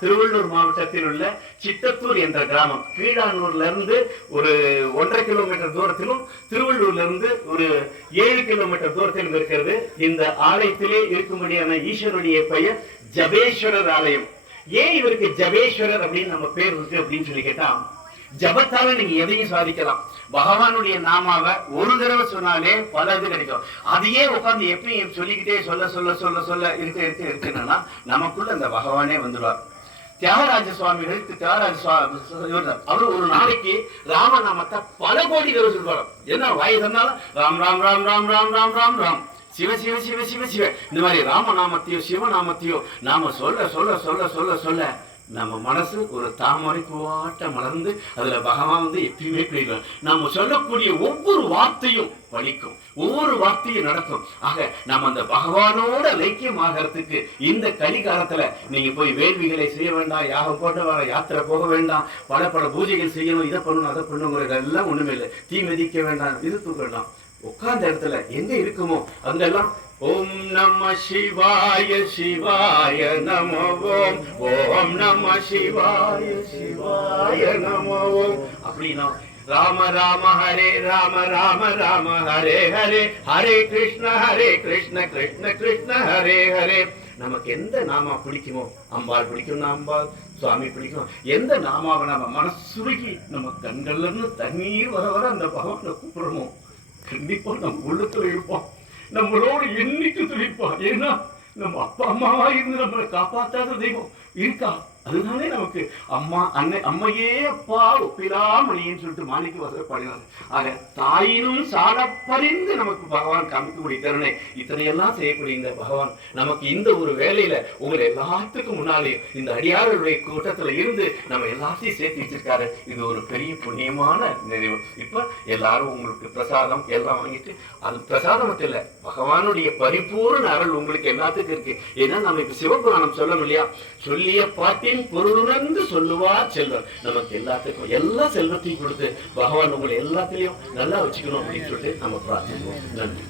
திருவள்ளூர் மாவட்டத்தில் உள்ள சித்தத்தூர் என்ற கிராமம். கீழானூர்ல இருந்து ஒரு 1.5 கிலோமீட்டர் தூரத்திலும், திருவள்ளூர்ல இருந்து ஒரு 7 கிலோமீட்டர் தூரத்திலும் இருக்கிறது. இந்த ஆலயத்திலே இருக்கும்படியான ஈஸ்வருடைய பெயர் ஜபேஸ்வரர் ஆலயம். ஏன் இவருக்கு ஜபேஸ்வரர் அப்படின்னு நம்ம பேர் இருக்கு அப்படின்னு சொல்லி கேட்டா, ஜபத்தால நீங்க எதையும் சாதிக்கலாம். பகவானுடைய நாமாவை ஒரு தடவை சொன்னாலே பல இது கிடைக்கும். அதையே உட்கார்ந்து எப்பயும் சொல்லிக்கிட்டே சொல்ல சொல்ல சொல்ல சொல்ல இருக்குன்னா நமக்குள்ள அந்த பகவானே வந்துடுவார். தியாகராஜ சுவாமிகள், அவரு ஒரு நாளைக்கு ராமநாமத்தை பல கோடி தடவை சொல்லுவார். என்ன வாய் சொன்னாலும் ராம் ராம் ராம் ராம் ராம் ராம் ராம் ராம், சிவ சிவ சிவ சிவ சிவ, இந்த மாதிரி ராமநாமத்தையோ சிவநாமத்தையோ நாம சொல்ல சொல்ல சொல்ல சொல்ல சொல்ல நம்ம மனசு ஒரு தாமரை பூவாட்ட மலர்ந்து அதுல பகவான் எப்பயுமே பிடிக்கும். நாம சொல்லக்கூடிய ஒவ்வொரு வார்த்தையும் பலிக்கும், ஒவ்வொரு வார்த்தையும் நடக்கும். ஆக நம்ம அந்த பகவானோட ஐக்கியம் ஆகிறதுக்கு இந்த கலிகாலத்துல நீங்க போய் வேள்விகளை செய்ய வேண்டாம், யாகம் போட்ட யாத்திரை போக வேண்டாம், பல பல பூஜைகள் செய்யணும், இதை பண்ணணும் அதை பண்ணுங்கிறதெல்லாம் ஒண்ணுமே இல்லை. தீ மிதிக்க வேண்டாம், இது தூக்க வேண்டாம். உட்கார்ந்த இடத்துல எங்க இருக்குமோ அங்கெல்லாம் ஓம் நம சிவாய சிவாய நமோ ஓம், ஓம் நம சிவாய சிவாய நமோ ஓம் அப்படின்னா ராம ராம ஹரே ராம ராம ராம ஹரே ஹரே, ஹரே கிருஷ்ண கிருஷ்ண கிருஷ்ண ஹரே ஹரே. நமக்கு எந்த நாமா பிடிக்குமோ, அம்பாள் பிடிக்கும்னா அம்பாள், சுவாமி பிடிக்கும், எந்த நாமாவை நம்ம மனசுருகி நம்ம கண்கள்ல இருந்து தண்ணீர் வர வர அந்த பகவானை கூப்பிடுறோமோ கண்டிப்பா நம்ம உள்ளத்துல இருப்போம், நம்மளோடு என்னைக்கு துடிப்போம். ஏன்னா நம்ம அப்பா அம்மாவா இருந்து நம்மளை காப்பாற்றாத தெய்வம் இருக்கா? அதுதானே நமக்கு அம்மா அன்னை, அம்மையே அப்பா ஒப்பிலாமணின்னு சொல்லிட்டு மாணிக்க வாசகர் பாடினார். ஆக தாயினும் சால பறிந்து நமக்கு பகவான் காமிக்கக்கூடிய திறனை, இத்தனையெல்லாம் செய்யக்கூடிய இந்த பகவான் நமக்கு இந்த ஒரு வேலையில உங்களை எல்லாத்துக்கும் முன்னாலே இந்த அடியார்களுடைய கூட்டத்துல இருந்து நம்ம எல்லாத்தையும் சேர்த்து வச்சிருக்காரு. இது ஒரு பெரிய புண்ணியமான நிறைவு. இப்ப எல்லாரும் உங்களுக்கு பிரசாதம் எல்லாம் வாங்கிட்டு, அது பிரசாதம் மட்டும் இல்ல, பகவானுடைய பரிபூர்ண அருள் உங்களுக்கு எல்லாத்துக்கும் இருக்கு. ஏன்னா நம்ம இப்ப சிவபுராணம் சொல்லணும் இல்லையா, சொல்லிய பாட்டின் பொருளுணர்ந்து சொல்லுவார் செல்வர். நமக்கு எல்லாத்துக்கும் எல்லா செல்வத்தையும் கொடுத்து பகவான் உங்களை எல்லாத்திலையும் நல்லா வச்சுக்கணும் அப்படின்னு சொல்லிட்டு நம்ம பிரார்த்திப்போம். நன்றி.